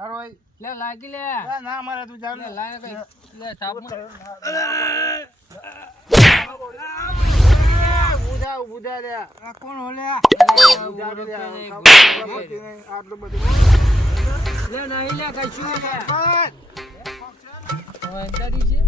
હારો ભાઈ લે લાગી લે ના મારે તું જાવ લે લાય કઈ લે થાપ બુધા લે આ કોણ હોલે આટલું બધું લે નહીં લે કશું લે હવે અંદાજી છે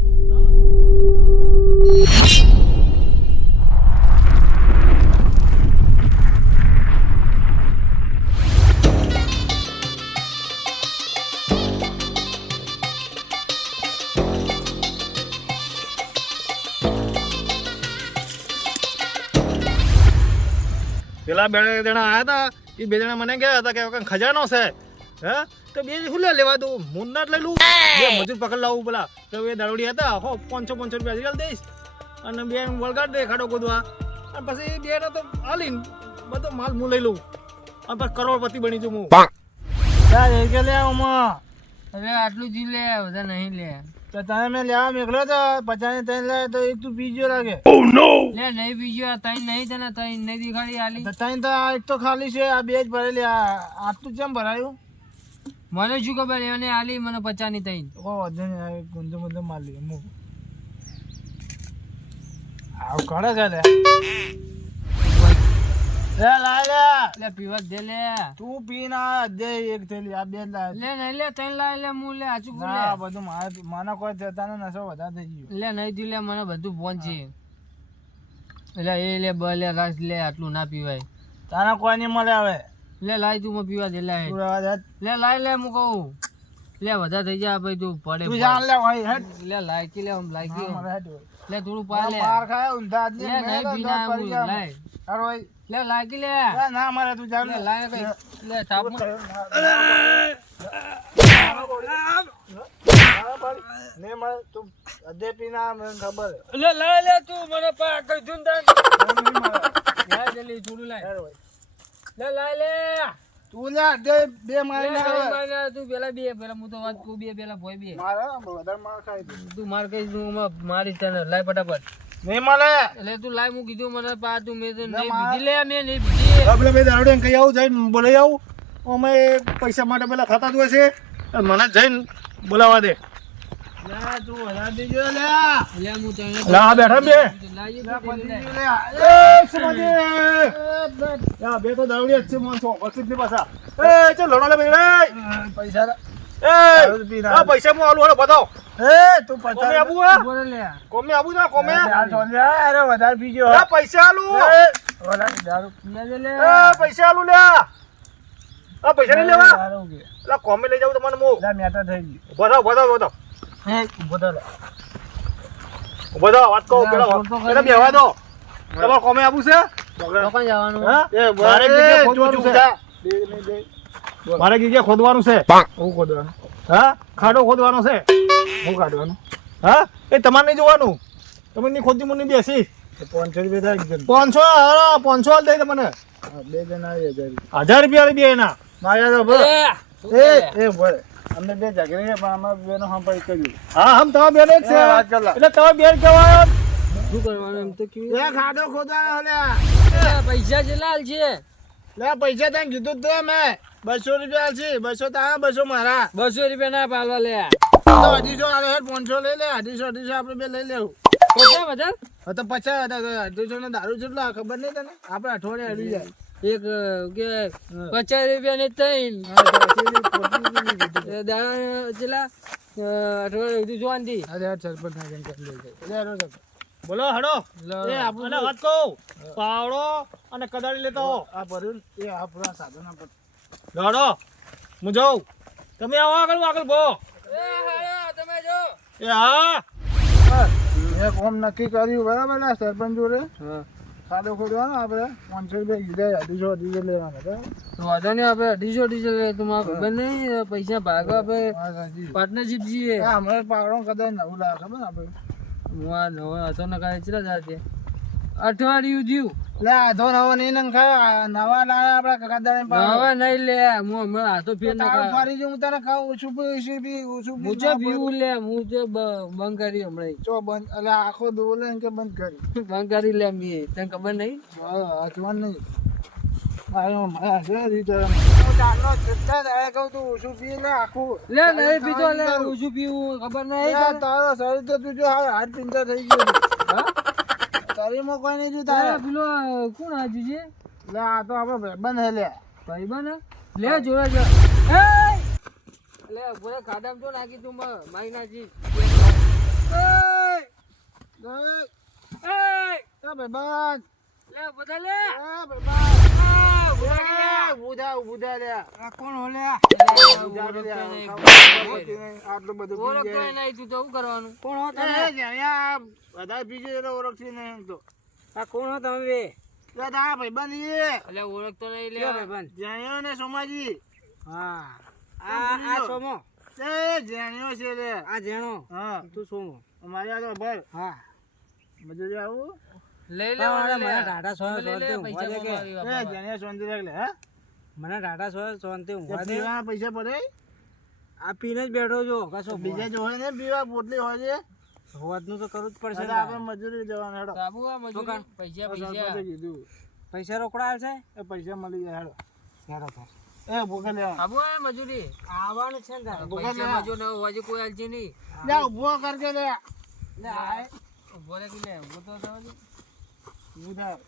પેલા બે જણા આયા હતા એ બે જણા મને ગયા હતા કે ખજાનો છે હે તો બે શું લેવા દઉં મુન્ના જ લઈ લઉં બે મજૂર પકડ લાવું પેલા તો એ દારૂડી હતા હો 500 રૂપિયા હજી દઈશ અને બે વળગાડ દે ખાડો ગોદવા અને પછી બે તો હાલીને બધો માલ હું લઈ લઉં અને પછી કરોડપતિ બની જઉં હું લે અરે આટલું જી લે બધા નહીં લે તો તમે મેં લેવા મોકલ્યો તો 50 ત્રણ લે તો એક તું પીજો લાગે લે નહીં બીજો તઈ નહીં તને તઈ નહીં દેખાડી આલી ત્રણ તો એક તો ખાલી છે આ બે જ ભરેલી આટલું કેમ ભરાયું મને શું ખબર એને આલી મને 50 ની તઈ ઓ વધે ને ગુંજો ગુંજો માર લે મુ આવ કરે છે લે લે પીવા દે લે તું પી ના દે એક થેલી આ બે લા લે નહીં લે તઈ લાય લે મુ લે આચું બોલે ના બધું માના કોઈ થતા ને નસો વધારે થઈ ગયો લે નહીં દી લે મને બધું ફોન છે એટલે એ લે બ લે રાસ લે આટલું ના પીવાય તારા કોઈ નહીં મળે હવે લે લાય તું મને પીવા દે લે તું રહેવા દે લે લાય લે મુ કહું લે વધારે થઈ જાય ભાઈ તું પડે તું જાણ લે ભાઈ હેડ લે લાયકી લે આમ લાયકી મારે હેડ લે થોડું પા લે પાર ખાય ઊંધા જ લે નહીં પીના લાય હારો ભાઈ લે લાયકી લે ના મારે તું જાણ લે લાય કઈ લે થાપ ને મારે તું અધે પીના મને ખબર લે લાય લે તું મને પા કઈ દુન દાન લાય જલ્દી થોડું લાય લે લાય લે તું લે અધે બે મારી ના આવે તું પેલા બે પેલા હું તો વાત તું બે પેલા ભોય બે મારા વધારે માર ખાય તું માર કઈ તું મારી તને લાય ફટાફટ નહીં મળે એટલે તું લાય હું કીધું મને પા તું મેં તો નહીં બીજી લે મેં નહીં બીજી આપણે બે દાડે કઈ આવું જઈને બોલાઈ આવું અમે પૈસા માટે પેલા ખાતા જ હોય છે મને જઈને બોલાવા દે લા તું હલા દેજો લે લે હું તને લા બેઠા બે લાય લા પંજી લે એ સમાજે યા બે તો દાવડી જ છે મોનસો વસિત ની પાછા એ ચલ લડો લે બેડા પૈસા એ આ પૈસા મો આલુ હે બતાવ એ તું પૈસા કોમે આબુ હા બોલે લે કોમે આબુ ના કોમે અરે વધારે પીજો એ પૈસા આલુ ઓલા દારૂ લે લે એ પૈસા આલુ લે આ પૈસા નહીં લેવા લા કોમે લઈ જાવ તમને મો લા મેટા થઈ ગઈ બતાવ હે બતાવ વાત કહો પેલા બેવા દો તમાર કોમે આબુ છે કોણ જવાનું હા એ મારે ગીગે ખોદવાનું છે મારે ગીગે ખોદવાનું છે હું ખોદવાનું હા ખાડો ખોદવાનો છે હું કાઢવાનું હા એ તમારે નહીં જોવાનું તમે ની ખોદી મને બેસી 500 રૂપિયા થાય 500 હાલ દે મને બે જણા 1000 રૂપિયા બે એના મારે તો એ બોલે અમને બે ઝઘડી છે પણ અમાર બેનો સંપર્ક કર્યું હા હમ તમાર બેનો જ છે એટલે તમે બેન કહેવાય શું કરવાનું એમ તો કેવું એ ખાડો ખોદવાનો લે પૈસા જેટલા છે લે પૈસા તને કીધું તો મેં 200 રૂપિયા છે 200 તારા 200 મારા 200 રૂપિયા ના પાલવા લે તો 250 આલે 500 લઈ લે 250 આપણે બે લઈ લેવું પૈસા વધારે હા તો 50 હતા 250 ને દારૂ જેટલા ખબર નહીં તને આપણે અઠવાડિયે હડી જાય એક કે 50 રૂપિયા ને ત્રણ દાડા જેટલા અઠવાડિયે સુધી જોવાની અરે સરપંચ ના જન કરી લે બોલો હડો એ આપણે વાત કહું પાવડો અને કદાળી લેતા હો આ ભર્યું એ આપણા સાધન પર હડો હું જાઉં તમે આવો આગળ ભો તમે જો એ હા એ કોમ નક્કી કર્યું બરાબર ને સરપંચ જોડે ખાડો ખોદવાનો આપણે 500 રૂપિયા કીધા 250 લેવાના તો વાંધો નહીં આપણે 250 ડીઝલ લે તમારે ખબર નહીં પૈસા ભાગવા આપણે પાર્ટનરશિપ છીએ હમણાં પાવડો કદાચ નવું લાવે ખબર આપણે હું આ નવો હતો ને કાંઈ ચલા જાતે અઠવાડિયું થયું લે આધો નવો નહીં નંખા નવા લાયા આપડા કકાદાને હવે નહીં લે હું હમણાં હાથો ફેર ના ફરી જો હું તને કહું ઓછું હું જે પીવું લે હું જે બંધ કરી હમણાં ચો બંધ એટલે આખો દોલે કે બંધ કરી બંધ કરી લે મી તને ખબર નહીં હા આચવાન નહીં આયો માયા છે રીતો લે નહીં પીતો લે ઓછું પીવું ખબર નહીં તારો શરીર તો તું જો હાથ પિંજર થઈ ગયો હા શરીરમાં કોઈ નહીં જો તારે પેલો કોણ આજુ છે લે આ તો આપણો ભાઈબંધ હે લે ભાઈબંધ લે જોડે જો લે બોલે ખાડામાં તો નાખી તું મારી નાખી ભાઈબંધ લે બધા લે ઉભું લે કોણ હો લે આટલું બધું ઓળખતો નહીં તું તો શું કરવાનું કોણ હો વધારે બીજું એટલે ઓળખતી નહીં એમ તો આ કોણ હો તમે બે તારા ભાઈબંધ એટલે ઓળખતો નહીં લે ભાઈબંધ જાણ્યો ને સોમાજી હા આ સોમો એ જાણ્યો છે લે આ જેણો હા તું સોમો અમારે આ તો ભર હા મજૂરી આવું લઈ લે મને ટાટા સો સોનતે ઊંઘવા દે કે એ જાણ્યા શાંતિ રાખ લે હા મને ટાટા સો સોનતે ઊંઘવા દે પીવાના પૈસા પડે આ પીને જ બેઠો છો કશો બીજા જો હોય ને પીવા પોટલી હોય છે હોવાનું તો કરવું જ પડશે એટલે આપણે મજૂરી જવાનું હેડો બાબુ આ મજૂરી પૈસા સરપંચે કીધું પૈસા રોકડા આવશે એ પૈસા મળી જાય હેડો હેડો તો એ ભૂખા લેવા બાબુ આ મજૂરી આવવાનું છે ને પૈસા મજૂર ન હોવાજે કોઈ આલજે નહીં લે ઉભો કરકે લે લે આય ઉભો રે કે લે ઉભો તો થવા દે ઉધાર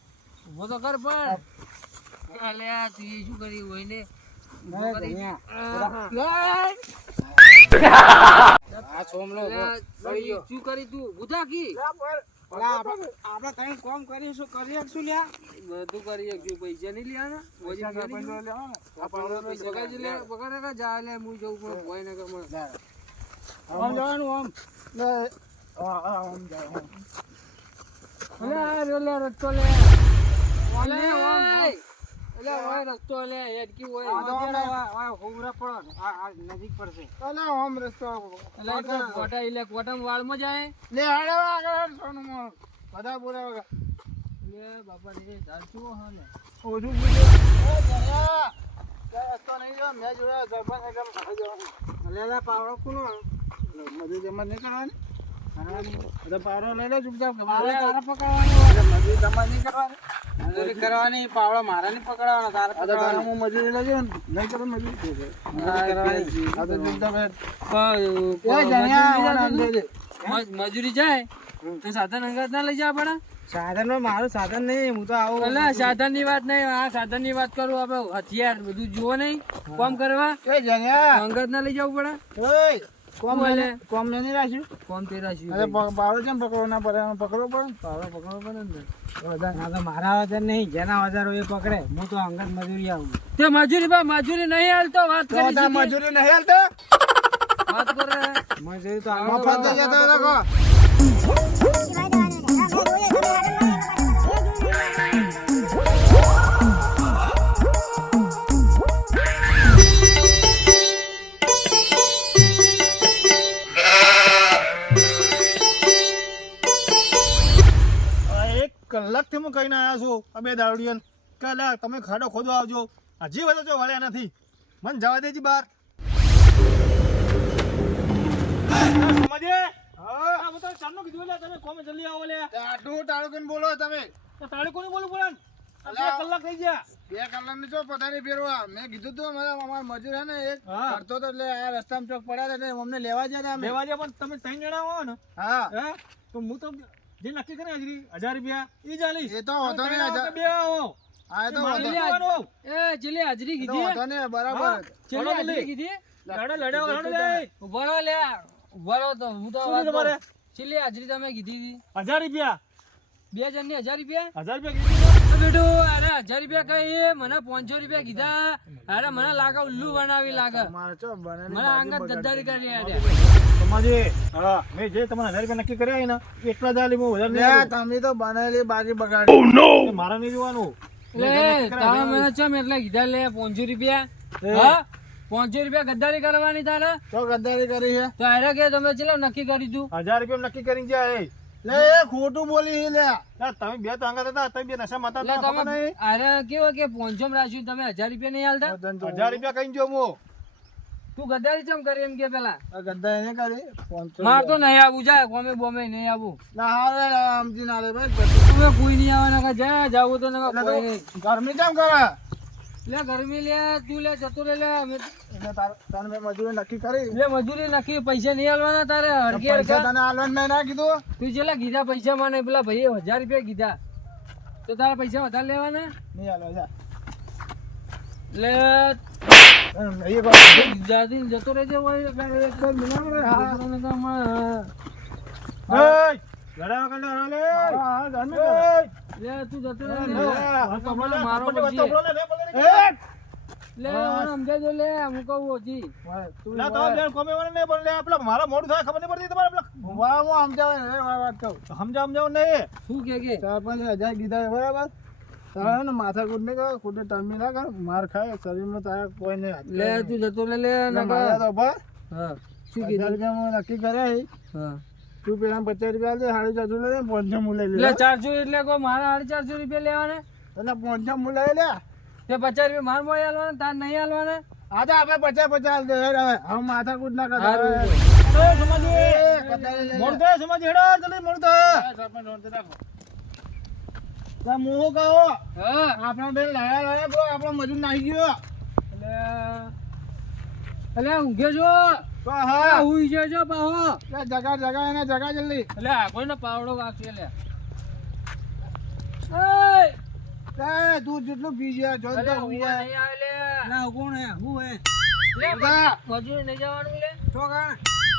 ઉભો તો કર પણ અલે આ તું એ શું કરી હોય ને ઉભો કરી આ સોમલો શું કરી તું બુધા કી આપણે કઈ કોમ કરીશું કરી શકશું લ્યા બધું કરી શકશું પૈસા નહીં લેવાના પકડ કા જા લે હું જઉં પણ હોય ને કે મને આમ જવાનું આમ લે આમ જાવ અલે આ રે રસ્તો લે ઓલે ઓય રસ્તો લે હેડકી હોય હોમરા પડો આ નજીક પડશે અલે આમ રસ્તો અલે કોટા ઇલે કોટમ વાળમાં જાય લે હાડે આગળ સોનું મો બધા બોલા વગર લે બાપા રે જાતું હા ને ઓછું પૂછે એ જયા રસ્તો નહીં જો મેં જોયા સરપંચ એકદમ ખાઈ જવાનું અલે લા પાવડો કોનો મજૂર જમા નહીં કરવાની બધા પાવડો લઈ લે ચૂપચાપ તારા પકડવાનો મજૂર જમા નહીં કરવાની મજૂરી કરવાની પાવડો મારા નહીં પકડવાનો તારા પકડવાનો હું મજૂરી લેજો ને નહીં કરો મજૂરી આ તો ચૂપચાપ એ જયા મજૂરી જાય તો સાધન અંગત ના લઈ જવા પડે સાધન માં મારું સાધન નહીં હું તો આવું એટલે સાધન ની વાત નહીં આ સાધન ની વાત કરું આપણે હથિયાર બધું જુઓ નહીં કોમ કરવા એ જયા અંગત ના લઈ જવું પડે ઓય કોમ લે કોમ લે નહીં રાખ્યું કોમ તે રાખ્યું અરે પાવડો કેમ પકડવો ના પડે પકડવો પડે પાવડો પકડવો પડે ને આ તો મારા વજન નહીં જેના વજન હોય એ પકડે હું તો અંગત મજૂરી આવું તે મજૂરી બા મજૂરી નહીં હાલતો વાત કરી મજૂરી નહીં હાલતો વાત કરે મજૂરી તો મફત દઈ જતો રાખો કલાકથી હું કહીને આવ્યા છું અમે દારૂડિયન કે લા તમે ખાડો ખોદવા આવજો હજી વધુ જો વળ્યા નથી મને જવા દેજી બહાર સમજે હા હું તો ચાલનો કીધું લે તમે કોમે જલ્દી આવો લે આટલું ટાળું કરીને બોલો તમે ટાળું કોને બોલું બોલે 2 કલાક થઈ ગયા 2 કલાક ની જો પથારી ફેરવા મેં કીધું તું અમારા મજૂર હે ને એક કરતો તો એટલે આ રસ્તામાં ચોક પડ્યા હતા અમને લેવા ગયા હતા લેવા ગયા પણ તમે 3 જણા હો ને હા તો હું તો જે નક્કી કરે હાજરી 1000 રૂપિયા ઈ ચાલીસ એ તો હોતો ને બે આવો આ તો એ ચેલી હાજરી કીધી હોતો ને બરાબર ચેલી હાજરી કીધી ઉભરો લે ઉભરો તો હું તો તમારે ચેલી હાજરી તમે કીધી હતી 1000 રૂપિયા બે જણ ની 1000 રૂપિયા 1000 રૂપિયા કીધું બેટો અરે 1000 રૂપિયા કઈ મને 500 રૂપિયા કીધા અરે મને લાગે ઉલ્લુ બનાવી લાગે મને આંગત ગદ્દારી કરી તમારી હા મેં જે તમને 1000 રૂપિયા નક્કી કર્યા ને એટલા જ આલી હું 1000 નહીં તમે તો બનાવેલી બાજી બગાડી મારા નહીં જોવાનું લે તારા મને ચમ એટલે કીધા લે 500 રૂપિયા હા 500 રૂપિયા ગદ્દારી કરવાની તારે તો ગદ્દારી કરી છે તો અરે કે તમે ચેલા નક્કી કરી તું 1000 રૂપિયા નક્કી કરી જાય લે ખોટું બોલી લે તમે બે તો આંગા હતા તમે બે નશા માતા હતા તમે અરે કેવો કે 500 માં રાખ્યું તમે 1000 રૂપિયા નહીં હાલતા 1000 રૂપિયા કઈ જો મો તું ગદ્દારી ચમ કરી એમ કે પેલા ગદ્દારી નહીં કરી 500 માર તો નહીં આવું જાય કોમે બોમે નહીં આવું ના હાલે સમજી ના લે ભાઈ તું કોઈ નહીં આવવાના કે જા જાવું તો નકા કોઈ નહીં ગરમી કેમ કરે લે ગરમી લે તું લે જતો રે લે એટલે તારે મેં મજૂરી નક્કી કરી. લે મજૂરી નક્કી પૈસા નહીં આલવાના તારે હરકી પૈસા હરકા તને આલવાનું મેં ના કીધું. તું જેટલા કીધા પૈસા મને પેલા ભાઈએ 1000 રૂપિયા કીધા તો તારા પૈસા વધારે લેવાના નહીં આલો જા. લે એ વાત જાદી જતો રહેજે હોય એક વાર મિલાવે હા એય લડાવા કાંડો હાલે. હા જામે લે તું જતો રહે મારો પછી એ લે મને સમજાજો લે હું કહું હજી ના તો બેન કોમે વાળા નહીં પણ લે આપલા મારા મોડું થાય ખબર નહીં પડતી તમારે આપલા વાહ હું સમજાવે ને વાત કહું સમજાવ નહીં શું કે 4-5 હજાર કીધા બરાબર તારે ને માથા કૂદ નહીં કરો કૂદે ટર્મી ના કર માર ખાય શરીરમાં તારે કોઈ નહીં લે તું જતો રે લે મારા તો બસ હા શું 1000 કીધું રૂપિયા નક્કી કર્યા હા તું પેલા 50 રૂપિયા દે 450 લે 500 હું લઈ એટલે લે 400 એટલે કોઈ મારા 450 રૂપિયા લેવાના એટલે 500 હું લઈ લે તે 50 રૂપિયા માર મોય આલવાના તાર નહીં આલવાના આજે આપણે 50-50 દે હવે હવે માથા કૂદ ના કરતા હારું. એ સમાજી મોડ દે સમાજી હેડો જલ્દી મોડ દે સરપંચ નોંધ રાખો તા મોહો કહો હા આપણા બેન લાયા બ્રો આપણો મજૂર નાહી ગયો એટલે ઊંઘે છો તો હા હુઈ છે જો પાહો જગા એને જગા જલ્દી એટલે આગળનો પાવડો વાગશે લે એ તું જેટલું પી ગયા જો તો હુઈ જાય ના કોણ હે હું હે લે ઉધા. મજૂર નહીં જવાનું લે તો કાણ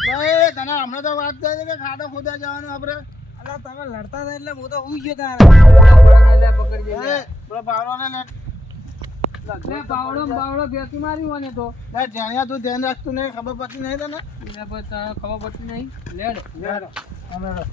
ભાઈ તને હમણાં તો વાત કરી કે ખાડો ખોદા જવાનું આપણે અલા તમે લડતા હતા એટલે હું તો હુઈ ગયો તારે લે પકડી એ પેલો પાવડોને લે લે પાવડો બેસી મારી હોને તો લે જાણ્યા તું ધ્યાન રાખતું નહીં ખબર પડતી નહીં તને લે બસ તને ખબર પડતી નહીં લેડ લેડો અમે લો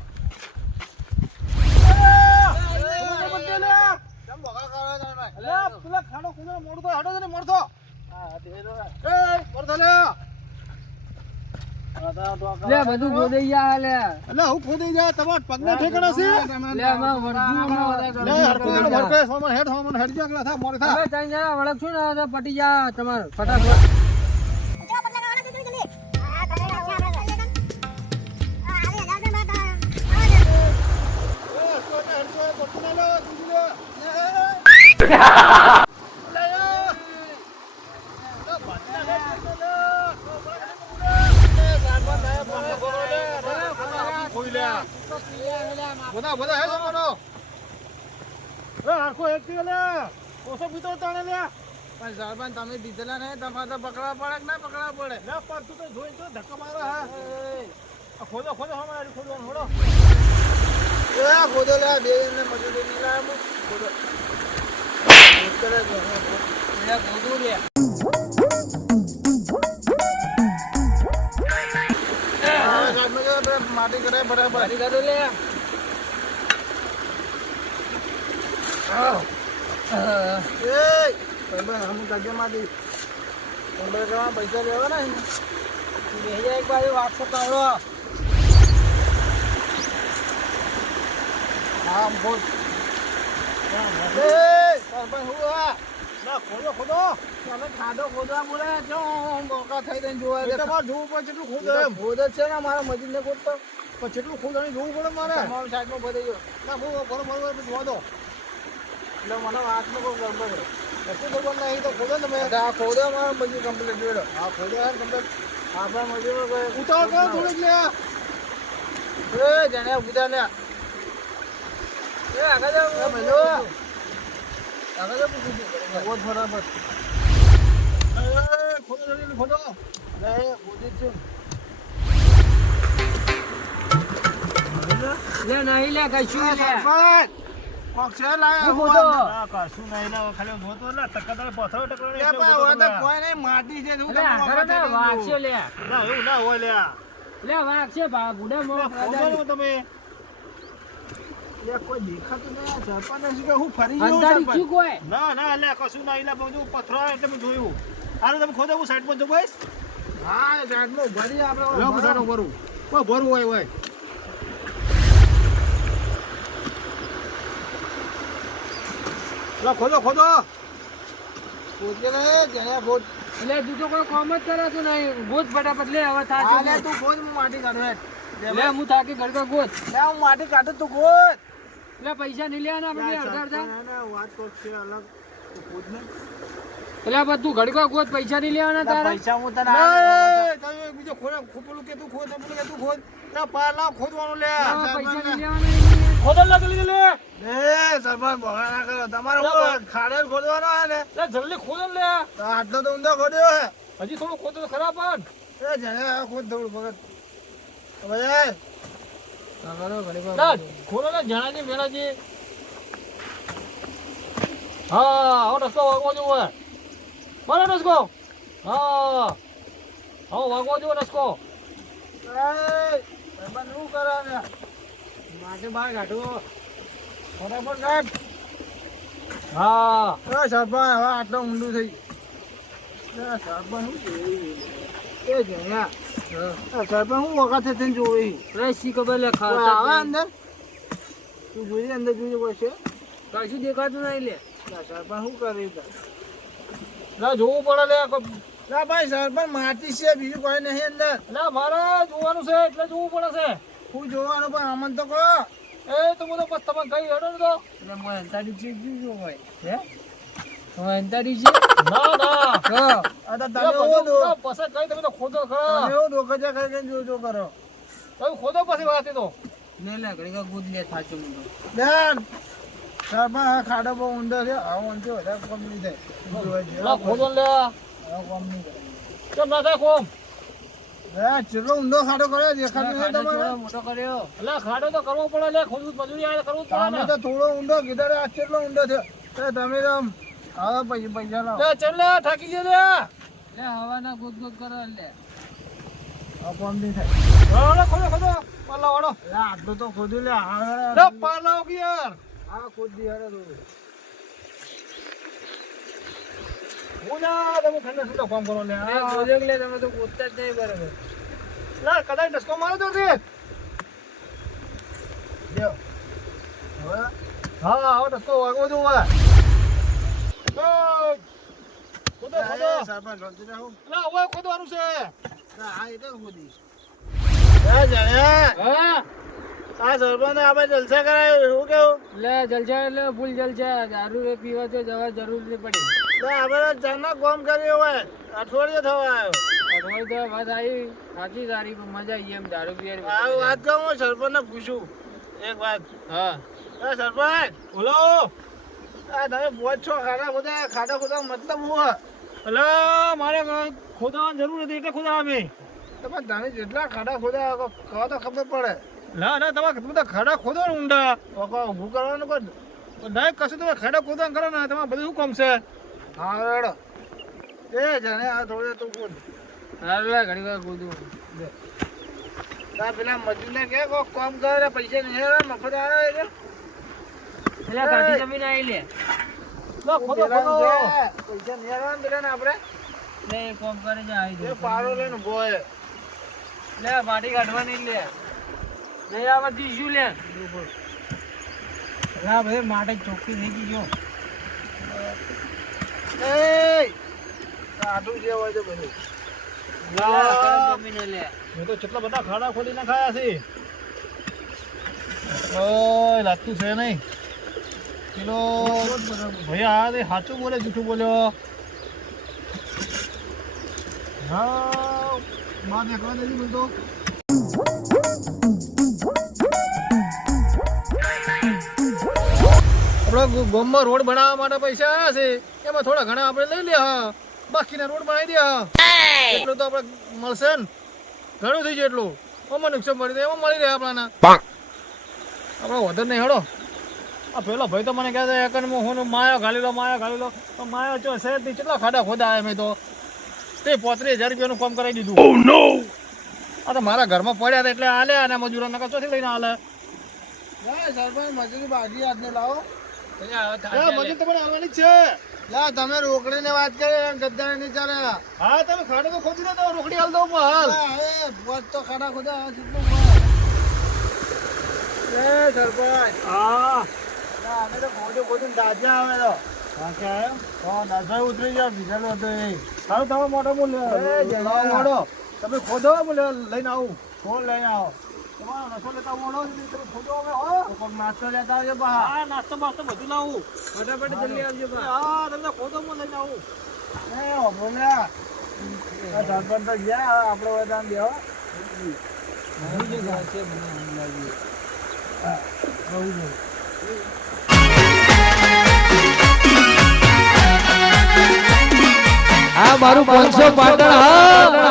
લે બધું ગોદાઈ જા લે એટલે હું ખોદી જાય તમારા પગને ઠેકાણા છે લે માં વરજુ લે હરકો સોમન હેડ જા કે થા મોરે થા તમે ત્રણ જણા વળગશું ને તો પટી જા તમાર ફટાફટ બધા બધા હે સોમનો એ હરકો એક થી લે ઓસો પીતો તાણે લે પણ સરપંચ તમે દીધેલા નહીં તમારે તો પકડવા પડે કે ના પકડવા પડે ના પણ તું તો જોઈ તો ધક્કા મારો હા ખોદો હમારી ખોદો હોડો એ ખોદો લે બે ને મજૂરી ની લાય મુ ખોદો ઉતરે જો લે ગોદુ લે માટી કરે બરાબર મારી ગાડો લે પૈસા લેવાના એક બાજુ વાક્ષો પાવડો આમ બોલ ખાડો ખોદવા બોલે જો મોકા થઈ જઈને જોવા જોવું પડે કેટલું ખોદો એમ ખોદ છે ને મારા મજૂર ને ખોદતો પણ કેટલું ખોદવાની જોવું પડે મારે તમામ સાઈડમાં ભરાઈ ગયો ના હું બરોબર જોવા દો એટલે મને વાતમાં કોઈ ગરબડ કશું ખબર નહીં તો ખોદો ને મેં આ ખોદો મારા મજૂર કમ્પ્લીટ જોડો આ ખોદો યાર કમ્પ્લીટ આપણા મજૂર ઉતાર કરો થોડીક લે એ જાણે ઉધા લે એ આગળ જાવ મેલો આગળ જાવ બહુ બરાબર ખોદો જલ્દી ખોદો લે ખોદી છું લે નહીં લે કશું લે પક્ષે લાયા હું ખોદો કશું નહીં લે ખાલી જોતો લે ટક્કા પથરો ટકરો એટલે કોઈ નહીં માટી છે હું લે આગળ ના વાક્ષો લે ના એવું ના હોય લે લે વાક્ષો બા બુડા મો ખોદો તમે લે કોઈ દેખાતું નહીં સરપંચ કે હું ફરી ગયો અંધારી ચૂક હોય ના ના લે કશું ના લે બધું પથરો એટલે મેં જોયું આને તમે ખોદો હું સાઈડ પર જો બસ હા સાઈડ માં ભરી આપણે લો સાઈડ ભરું કોઈ ભરું હોય લો ખોદો ખોદે ને જણા ખોદ એટલે તું તો કોઈ કામ જ કરાતું નહીં ગોત ફટાફટ લે હવે હા થાકી લે તું ખોદ હું માટી કાઢું લે હું થાકી ગડગડ ગોત લે હું માટી કાઢું તું ખોદ લે પૈસા નહીં લેવાના આપણે અડધા અડધા વાત તો છે અલગ તું ખોદ ને એટલે બધું ઘડીકો ગોત પૈસા નહીં લેવાના તારા પૈસા હું તને નહીં, તમે બીજો પેલું કે તું ખોદ ને પેલું કે તું ખોદ. ના, પાલા ખોદવાનું લે. પૈસા નહીં લેવાના ખોદલ ના જલ્દી લે. એ સરપંચ ભોગા ના કરો તમારે હું ખાડે ખોદવાનો હે ને લે જલ્દી ખોદલ લે. તો આટલો તો ઊંધો ખોદ્યો હે હજી થોડું ખોદો તો ખરા પણ. એ જણે આ ખોદ થોડું ભગત હવે ના, ખોદો ને જણાજી મેણાજી. હા, હવે રસ્તો વાગવો જેવો હે. બોલો રસ્કો. હા, હવે વાગવો જેવો રસ્કો. ભાઈબંધ શું કરે ને માટે બહાર કાઢો. ફટાફટ કાઢ. હા, એ સરપંચ હવે આટલો ઊંડું થઈ ગયું સરપંચ શું એ જણ્યા સરપંચ હું વખત થઈને જોઈ શી ખબર લે આવે ખાતા અંદર તું જોઈએ અંદર જોઈએ પડશે કશું દેખાતું નહીં લે સરપંચ શું કરી ના જોવું પડે લે. કોઈ- ના ભાઈ સરપંચ માટી છે બીજું કોઈ નહીં અંદર ના, મારે જોવાનું છે એટલે જોવું પડે છે. હું જોવાનું પણ આમન તો કહો એ તો બધો બસ તમે કઈ હેડો ને તો. એટલે મોય અંતાડી છે શું હોય હે મોય અંતાડી છે ના ના આ તો એ તમે બધું એવું દો તો પછી કઈ તમે તો ખોદો ખરા. તમે એવું દોખજા ખાઈ ખાઈને જોજો કરો તમે ખોદો પછી વાત એ તો. લે લે ઘડીકો ગોદ લે થાચું મુંડો બેન સરપંચ આ ખાડો બહુ ઊંડો છે આવો અંતે વધારે કોમ નહીં થાય જોવા જેવો ના ખોદો ને લે. આવો કોમ નહીં થાય કેમ ના થાય કોમ? ચેટલો ઊંડો ખાડો કર્યો દેખાતું નહીં ખાડો તમારે થોડો મોટો કર્યો એટલે ખાડો તો કરવો પડે લે. ખોદવું મજૂરી આવે કરવું જ પડે તમે ને. તો થોડો ઊંડો કીધા આ ચેટલો ઊંડો છે તમે તો આમ આવો પૈસા લાવો લે ચાલ લે, થાકી ગયા લે. લે હવાના ગોદ ગોદ કરો લે આ કોમ નહીં થાય વાળો ખોદો ખોદો પાલા વાળો. આટલું તો ખોદ્યું લે લે પાલા ઉગી યાર. આ ખોદી હારે થોડું હું ના તમે ઠંડા ઠંડા કામ કરો લે. લે ગોજક લે તમે તો ગોતતા જ નહીં બરાબર લે કદાચ ડસ્કો મારો તો રે. લ્યો હવે હા, હવે ડસ્કો વાગવો જો હવે. ખોદો ખોદો. સરપંચ રોલતી રહો લે હવે ખોદવાનું છે. હા એ તો ખોદી એ જણ્યા હા આ સરપંચ આપણે જલસા કરાયો શું કેવું લે જલસા એટલે ફૂલ જલસા દારૂ રે પીવા તો જવા જરૂર નહીં પડી આપણે ચાના કોમ કર્યો હોય અઠવાડિયે થવા આવ્યો અઠવાડિયું તો વાત આવી સાચી તારી પણ મજા આવી એમ દારૂ પીવાની આ વાત કહું હું સરપંચને પૂછું એક વાત હા એ સરપંચ બોલો. આ તમે બોજ છો ખાડા ખોદા મતલબ હું એટલે મારે ખોદાવાની જરૂર હતી એટલે ખોદા અમે. તમે જેટલા ખાડા ખોદા કહો તો ખબર પડે ના ના, તમે બધા ખાડા ખોદો ને ઊંડા. ઊભું કરવાનું કોઈ ડાયરેક્ટ કશું તમે ખાડા ખોદા કરો ને તમારે બધું શું કામ છે? હા રેડો એ જાણે આ થોડે તું ખોદ લે ઘડી વાર ગોદું તાર પેલા મજૂરને કે કોક કામ કરે પૈસા નહીં આવે મફત આવે એટલે એટલે કાઠી જમીન આવી લે ના, ખોદો પેલાને ખોદો. કે પૈસા નહીં આવે ને પેલાને આપણે લે એ કોમ કરે છે આવી એ પારો લઈને બોય લે માટી કાઢવાની લે નહીં આવડતી શું લે ના ભાઈ માટે ચોખ્ખી થઈ ગયો એ આટલું જે હોય તો બધું જમીન લે મેં તો કેટલા બધા ખાડા ખોદી નાખાયા છે. ઓય લાગતું છે નહીં. પેલો ભૈયા આ સાચું બોલે જૂઠું બોલ્યો. હા, માં દેખવા નથી બોલતો. આપણા ગામમાં રોડ બનાવવા માટે પૈસા આવ્યા છે એમાં થોડા ઘણા આપણે લઈ લે હા, બાકીના રોડ બનાવી દે હા. એટલું તો આપણે મળશે ને, ઘણું થઈ જાય એટલું. એમાં નુકસાન પડી જાય એમાં મળી રહે આપણાને. આપણે વધુ નહીં હેડો. આ પેલો ભાઈ તો મને કહે છે એકન હું માયો ઘાલી લો તો માયો ચો છે તે કેટલા ખાડા ખોદા આવ્યા મેં તો તે 35,000 રૂપિયાનું કામ કરાવી દીધું. આ તો મારા ઘરમાં પડ્યા હતા એટલે આલે અને મજૂરો નકા ચોથી લઈને આલે. સરપંચ મજૂરી બાકી આજને લાવો મજૂર તમારે આવવાની જ છે. લા તમે રોકડીને વાત કરી ગદ્દાને નહીં ચાલે હા, તમે ખાડો તો ખોદી દો તો રોકડી હાલ દઉં હાલ. બોજ તો ખાડા ખોદા એ સરપંચ હા, અમે તો ખોદું દાજા આવે તો હા કે આવ્યો? હા દાજા ઉતરી જાવ બીજાનો હતો એ સારું તમે મોટો બોલ જણાવો. મોડો તમે ખોદો બોલે લઈને આવું. ફોન લઈને આવો તમારો નશો લેતા મોડો તમે ખોદો અમે હો. તો કોઈક નાસ્તો લેતા આવજો બહાર હા, નાસ્તો બાસ્તો બધું લાવું. ફટાફટ જલ્દી આવજો બા હા, તમને ખોદો હું લઈને આવું. સરપંચ તો ગયા આપણે બધા બેહો આ મારું 500 પાટણ હા